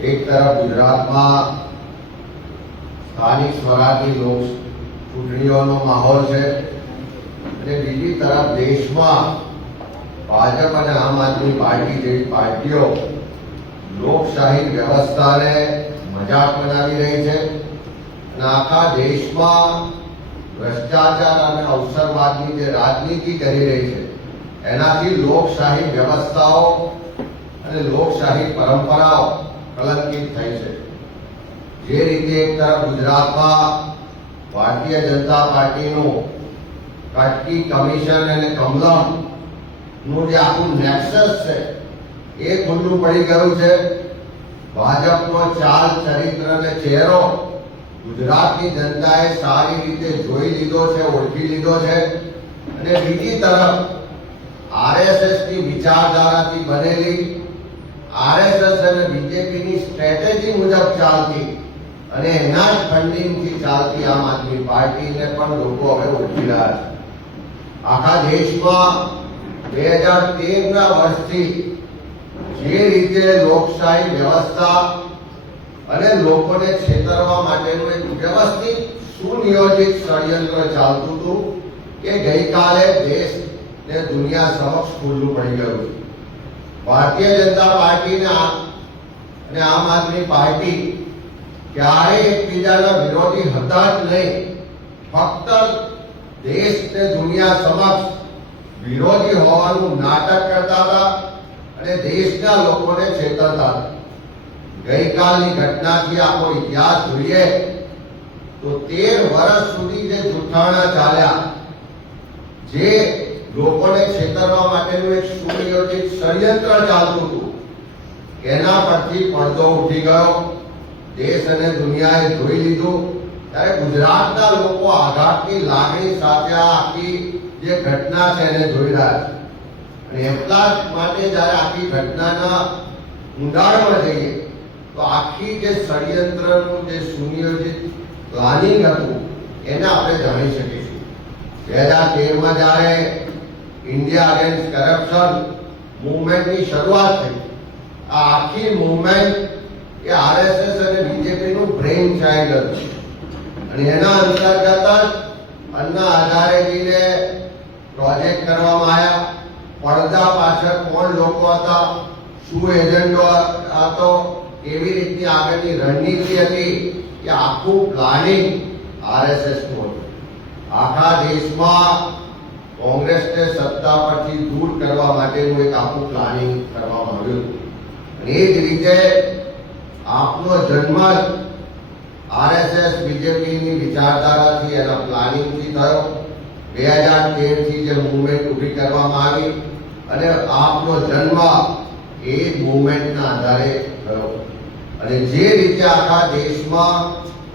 एक तरफ गुजरात में स्थानिक स्वराजनी लोक चूंटणीओनो माहौल है, बीजी तरफ देश में भाजप और आम आदमी पार्टी जेवी पार्टीओ लोकशाही व्यवस्था ने मजाक बनावी रही है। आखा देश में भ्रष्टाचार और अवसरवादी जो राजनीति करी रही है, एनाथी लोकशाही व्यवस्थाओं और लोकशाही परंपराओं कलंकित थई है। जे रीते एक तरफ गुजरात में भारतीय जनता पार्टी कटकी कमीशन और कमलम નું જે આખું નેક્સસ છે એ ખુલ્લું પડી ગયું છે। ભાજપનો ચાલ ચરિત્ર અને ચહેરો ગુજરાતની જનતાએ સારી રીતે જોઈ લીધો છે, ઓળખી લીધો છે। અને બીજી તરફ આરએસએસની વિચારધારાથી બનેલી આરએસએસ અને બીજેપીની સ્ટ્રેટેજી મુજબ ચાલતી અને એના જ ફંડિંગથી ચાલતી આમ આદમી પાર્ટીને પણ લોકો હવે ઓળખી રહ્યા છે। આખા દેશમાં 2013 વર્ષથી જે રીતે લોકશાહી વ્યવસ્થા અને લોકોને છેતરવા માટેનું એક વ્યવસ્થિત સુનિયોજિત ષડયંત્ર ચાલતું હતું કે ગઈકાલે દેશ ને દુનિયા સમક્ષ ખુલ્લું પડી ગયું છે। ભારતીય જનતા પાર્ટી અને આમ આદમી પાર્ટી ક્યારેય એકબીજાના વિરોધી હતા જ નહીં, ફક્ત દેશ ને દુનિયા સમક્ષ विरोधी होवानुं नाटक करता था अने देशना लोकोने छेतरता था। गई कालनी घटनाथी आपणो इतिहास जोईए तो 13 वर्ष सुधी जे जूठाणा चाल्या, जे लोकोने छेतरवा माटेनुं एक सुनियोजित षडयंत्र चालतुं हतुं, एना परथी પડદો ઉઠી ગયો। देश अने दुनियाए जोई लीधुं त्यारे गुजरातना लोको आघातनी लागणी साथे आखी જે ઘટના છે એને જોઈ રહ્યા છે। અને એટલા જ માટે જ્યારે આખી ઘટનાના ઊંડાણમાં જઈએ તો આખી જે ષડયંત્રનું જે સુનિયોજિત પ્લાનિંગ હતું એને આપણે જાણી શકીશું। 2013 માં જ્યારે ઇન્ડિયા અગેન્સ્ટ કરપ્શન મૂવમેન્ટની શરૂઆત થઈ, આ આખી મૂવમેન્ટ એ આરએસએસ અને બીજેપીનું બ્રેઇન ચાઇલ્ડ હતું। અને એના અંતર્ગત જ અન્ના હજારેજીને प्रोजेक्ट करवामां आया। પડદા પાછળ કોણ લોકો હતા, શું એજન્ડો હતો, કેવી રીતની આગળની રણનીતિ હતી, કે આખું પ્લાનિંગ આરએસએસ નું હતું। આખા દેશમાં કોંગ્રેસને સત્તા પરથી દૂર કરવા માટેનું એક આખું પ્લાનિંગ કરવામાં આવ્યું। અને એ જ રીતે આપનો જન્મ આરએસએસ બીજેપીની વિચારધારાથી એના પ્લાનિંગથી થયો। 2013 થી જે મૂવમેન્ટ ઉભી કરવામાં આવી અને આપનો જન્મ એ મૂવમેન્ટના આધારે થયો। અને જે રીતે આખા દેશમાં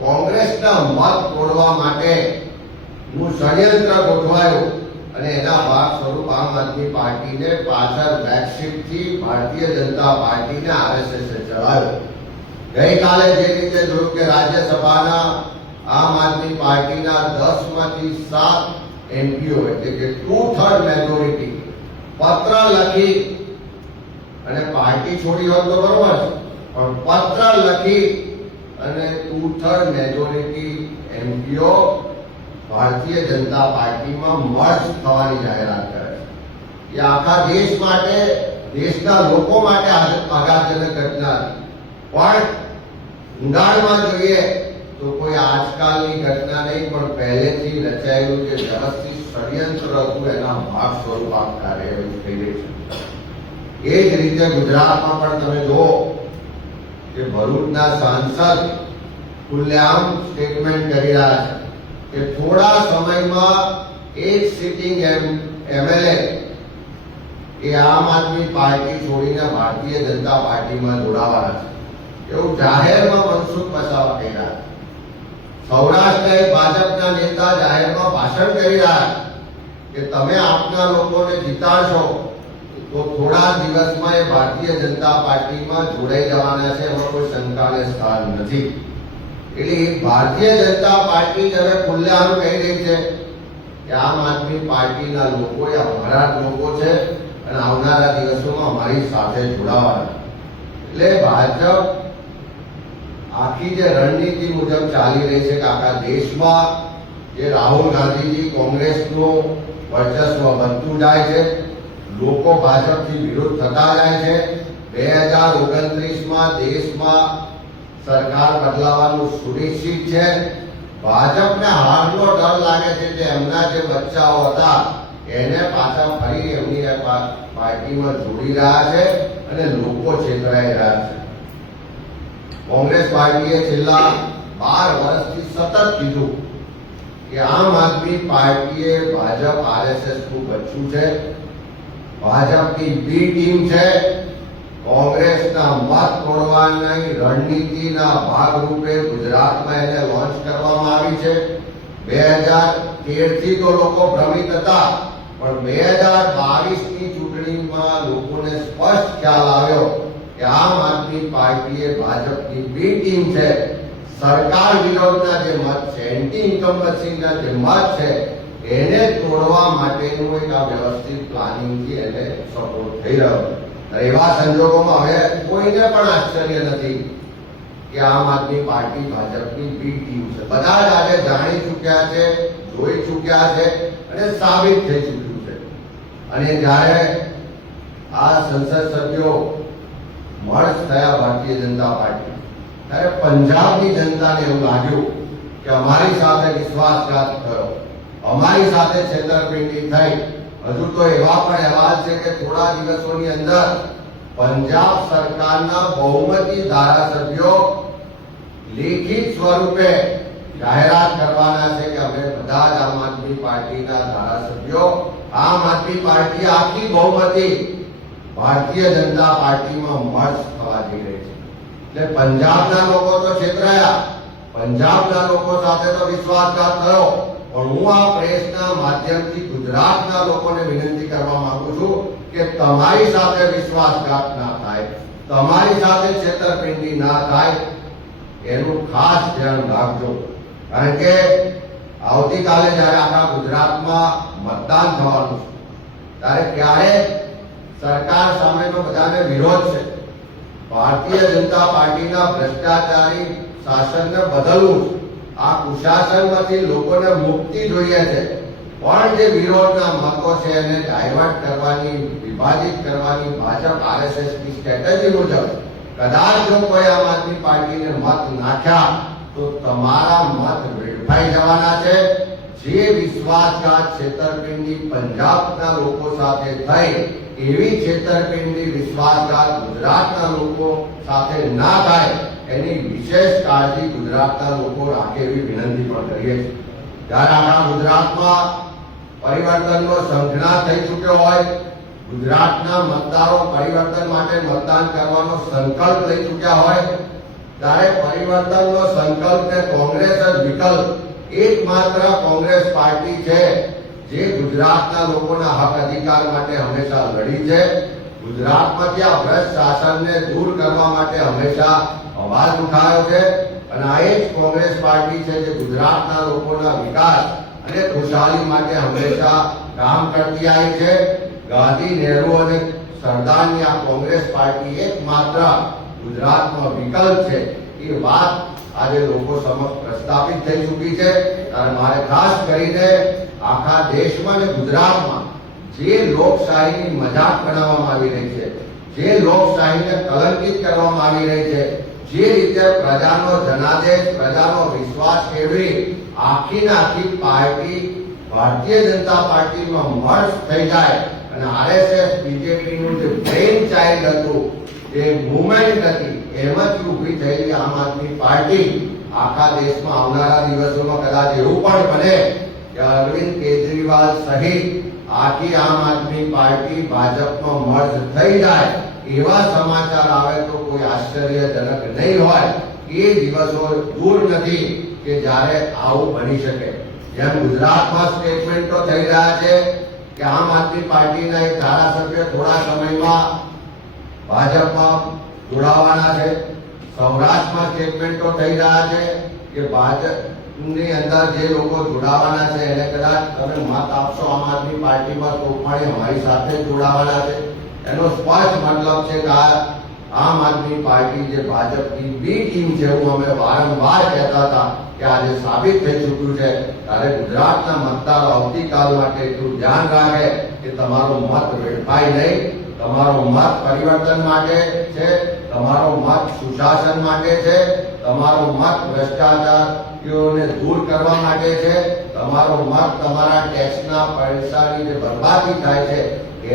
કોંગ્રેસના મત તોડવા માટેનું ષડયંત્ર ગોઠવાયું અને એના ભાગ સ્વરૂપ આમ આદમી પાર્ટીને પાછળ બેકશીટથી ભારતીય जनता પાર્ટીને આરએસએસે ચલાવ્યો। ગઈકાલે જે રીતે જોયું કે રાજ્યસભાના આમ આદમી પાર્ટીના 10 માંથી 7 एमपीओ એટલે કે 2/3 મેજોરિટી પત્ર લખી અને પાર્ટી છોડી હોત તો બરોબર છે, પણ પત્ર લખી અને 2/3 મેજોરિટી એમપીઓ ભારતીય જનતા પાર્ટીમાં મર્જ થવાની જાહેરાત કરે છે। એ આખા દેશ માટે, દેશના લોકો માટે આઘાતજનક ઘટના હતી। પણ ઊંડાણમાં જોઈએ तो कोई आजकल की घटना नहीं, पर पहले थी रचायेलू जे व्यवस्थित षडयंत्र हतुं एना भाग स्वरूप आ कार्यवाही थई रही छे। ए ज रीते गुजरातमां पण तमे जोओ के भरूचना सांसद खुलेआम स्टेटमेंट करी रह्या छे के थोड़ा समयमां एक सिटिंग एमएलए ए आम आदमी पार्टी छोड़ीने भारतीय जनता पार्टीमां जोडावाना छे, एवुं जाहेरमां मनसुख वसावा कर्या। सौराष्ट्र एक भाजपना नेता जाहेरमां भाषण કરી રહ્યા કે તમે આપના લોકોને જીતાડશો તો થોડા દિવસમાં એ ભારતીય જનતા પાર્ટીમાં જોડાઈ જવાના છે, એમાં કોઈ શંકાને સ્થાન નથી। એટલે ભારતીય જનતા પાર્ટી હવે ખુલ્લેઆમ કહી રહી છે કે આમ આદમી પાર્ટીના લોકો એ અમારા લોકો છે અને આવનારા દિવસોમાં અમારી સાથે જોડાવાના। એટલે ભાજપ આખી જે રણનીતિ મુજબ ચાલી રહી છે કે આખા દેશમાં જે રાહુલ ગાંધીજી કોંગ્રેસનું વર્ચસ્વ વધતું જાય છે, લોકો ભાજપથી વિરોધ થતા જાય છે. 2029માં દેશમાં સરકાર બદલાવાનું સુનિશ્ચિત છે. ભાજપને હારનો ડર લાગે છે કે એમના જે બચ્ચાઓ હતા એને પાછા ફરી એમની પાર્ટીમાં જોડી રહ્યા છે અને લોકો છેતરાઈ રહ્યા છે. કોંગ્રેસ પાર્ટીએ છેલ્લા 12 વર્ષથી સતત કીધું કે આમ આદમી પાર્ટીએ ભાજપ આરએસએસ નું બચ્ચું છે, ભાજપની બી ટીમ છે. કોંગ્રેસના મત તોડવાની રણનીતિના ભાગરૂપે ગુજરાતમાં એને લોન્ચ કરવામાં આવી છે. 2013 થી તો લોકો ભ્રમિત હતા, પણ 2022ની ચૂંટણીમાં લોકોને સ્પષ્ટ ખ્યાલ આવ્યો કે આમ આદમી પાર્ટીએ ભાજપની બી ટીમ છે. સરકાર વિરોધના જે મત છે, એન્ટી ઇન્કમ્બન્સીના જે મત છે, એને તોડવા માટેનું એક આ વ્યવસ્થિત પ્લાનિંગથી એને સપોર્ટ થઈ રહ્યો. એવા સંજોગોમાં હવે કોઈને પણ આશ્ચર્ય નથી કે આમ આદમી પાર્ટી ભાજપની બી ટીમ છે. બધા જ આજે જાણી ચૂક્યા છે, જોઈ ચૂક્યા છે અને સાબિત થઈ ચૂક્યું છે. અને જ્યારે આ સંસદ સભ્યો મર્જ થયા ભારતીય જનતા પાર્ટી, ત્યારે પંજાબની જનતાને એવું લાગ્યું કે અમારી સાથે વિશ્વાસઘાત થયો, અમારી સાથે છેતરપિંડી થઈ. હજુ તો એવા પણ અહેવાલ છે કે થોડા દિવસોની અંદર પંજાબ સરકારના બહુમતી ધારાસભ્યો લેખિત સ્વરૂપે જાહેરાત કરવાના છે કે અમે બધા જ આમ આદમી પાર્ટીના ધારાસભ્યો, આમ આદમી પાર્ટી આખી બહુમતી ભારતીય જનતા પાર્ટીમાં મર્જ થવા જઈ રહી છે. એટલે પંજાબના લોકો તો છેતરાયા, પંજાબના લોકો સાથે તો વિશ્વાસઘાત થયો. પણ હું આ પ્રેસના માધ્યમથી ગુજરાતના લોકોને વિનંતી કરવા માંગુ છું કે તમારી સાથે વિશ્વાસઘાત ના થાય, તમારી સાથે છેતરપિંડી ના થાય, એનું ખાસ ધ્યાન રાખજો. કારણ કે આવતીકાલે જ્યારે આખા ગુજરાતમાં મતદાન થવાનું છે, ત્યારે ક્યારે સરકાર સામેનો બધાને વિરોધ છે. ભારતીય જનતા પાર્ટીના ભ્રષ્ટાચારી શાસનને બદલવું છે. આ કુશાસનમાંથી લોકોને મુક્તિ જોઈએ છે. પણ જે વિરોધના મતો છે એને ડાયવર્ટ કરવાની, વિભાજિત કરવાની ભાજપ આરએસએસની સ્ટ્રેટેજી મુજબ કદાચ જો કોઈ આમ આદમી પાર્ટીને મત નાખ્યા તો તમારા મત વેડફાઈ જવાના છે. જે વિશ્વાસઘાત છેતરપિંડી પંજાબના લોકો સાથે થઈ, એવી છેતરપિંડી વિશ્વાસઘાત ગુજરાતના લોકો સાથે ના થાય એની વિશેષ કાળજી ગુજરાતના લોકો રાખે એવી વિનંતી પણ કરીએ છીએ. જ્યારે આપણા ગુજરાતમાં પરિવર્તનનો સંઘર્ષ થઈ ચૂક્યો હોય, ગુજરાતના મતદારો પરિવર્તન માટે મતદાન કરવાનો સંકલ્પ લઈ ચૂક્યા હોય, ત્યારે પરિવર્તનનો સંકલ્પને કોંગ્રેસ જ વિકલ્પ, એકમાત્ર કોંગ્રેસ પાર્ટી છે જે ગુજરાતના લોકોના હક અધિકાર માટે હંમેશા લડી છે. ગુજરાતમાંથી આ ભ્રષ્ટ શાસનને દૂર કરવા માટે હંમેશા અવાજ ઉઠાવ્યો છે. અને આ જ કોંગ્રેસ પાર્ટી છે જે ગુજરાતના લોકોના વિકાસ અને ખુશહાલી માટે હંમેશા કામ કરતી આવી છે. ગાંધી, નહેરુ અને સરદારની આ કોંગ્રેસ પાર્ટી એકમાત્ર ગુજરાતનો વિકલ્પ છે. એ વાત આજે લોકો સમક્ષ પ્રસ્થાપિત થઈ ચૂકી છે. અને મારે ખાસ કરીને આખા દેશમાં અને ગુજરાતમાં જે લોકશાહીની મજાક બનાવવામાં આવી રહી છે, જે લોકશાહીને કલંકિત કરવામાં આવી રહી છે, જે રીતે પ્રજાનો જનાદેશ, પ્રજાનો વિશ્વાસ કેળવી આખી પાર્ટી ભારતીય જનતા પાર્ટીમાં મર્જ થઈ જાય અને આરએસએસ બીજેપીનું જે બ્રેન ચાઇલ્ડ હતું, જે મુવમેન્ટ હતી, એમાંથી ઊભી થયેલી આમ આદમી પાર્ટી આખા દેશમાં આવનારા દિવસોમાં કદાચ એવું પણ બને કે અરવિંદ કેજરીવાલ સહિત આખી આમ આદમી પાર્ટી ભાજપમાં મર્જ થઈ જાય, એવા સમાચાર આવે તો કોઈ આશ્ચર્યજનક નહીં હોય. એ દિવસો દૂર નથી કે જ્યારે આવું બની શકે. જેમ ગુજરાતમાં સ્ટેટમેન્ટો થઈ રહ્યા છે કે આમ આદમી પાર્ટીના એક ધારાસભ્ય થોડા સમયમાં ભાજપમાં જોડાવાના છે, સૌરાષ્ટ્રમાં સ્ટેટમેન્ટો થઈ રહ્યા છે કે ભાજપની અંદર જે લોકો જોડાવાના છે એને કદાચ તમે મત આપશો આમ આદમી પાર્ટીમાં તો પણ અમારી સાથે જોડાવાના છે. એનો સ્પષ્ટ મતલબ છે કે આમ આદમી પાર્ટી જે ભાજપની બી ટીમ છે, હું અમે વારંવાર કહેતા હતા કે આજે સાબિત થઈ ચૂક્યું છે. ત્યારે ગુજરાતના મતદારો આવતીકાલ માટે એટલું ધ્યાન રાખે કે તમારો મત વેડફાય નહીં. તમારો મત પરિવર્તન માટે છે, તમારો મત સુશાસન માટે છે, તમારો મત ભ્રષ્ટાચારીઓને દૂર કરવા માટે છે, તમારો મત તમારા ટેક્સના પૈસાની જે બરબાદી થાય છે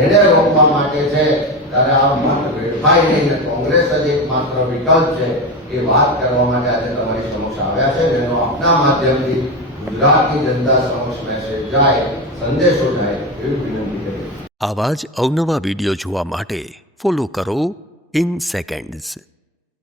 એને રોકવા માટે છે. ત્યારે આ મત વેડફાય નહીં ને કોંગ્રેસ જ એકમાત્ર વિકલ્પ છે એ વાત કરવા માટે આજે તમારી સમક્ષ આવ્યા છે. એનો આપના માધ્યમથી ગુજરાતની જનતા સમક્ષ મેસેજ જાય, સંદેશો જાય એવી વિનંતી કરી. આવા જ અવનવા વિડીયો જોવા માટે ફોલો કરો ઇન સેકન્ડ્સ.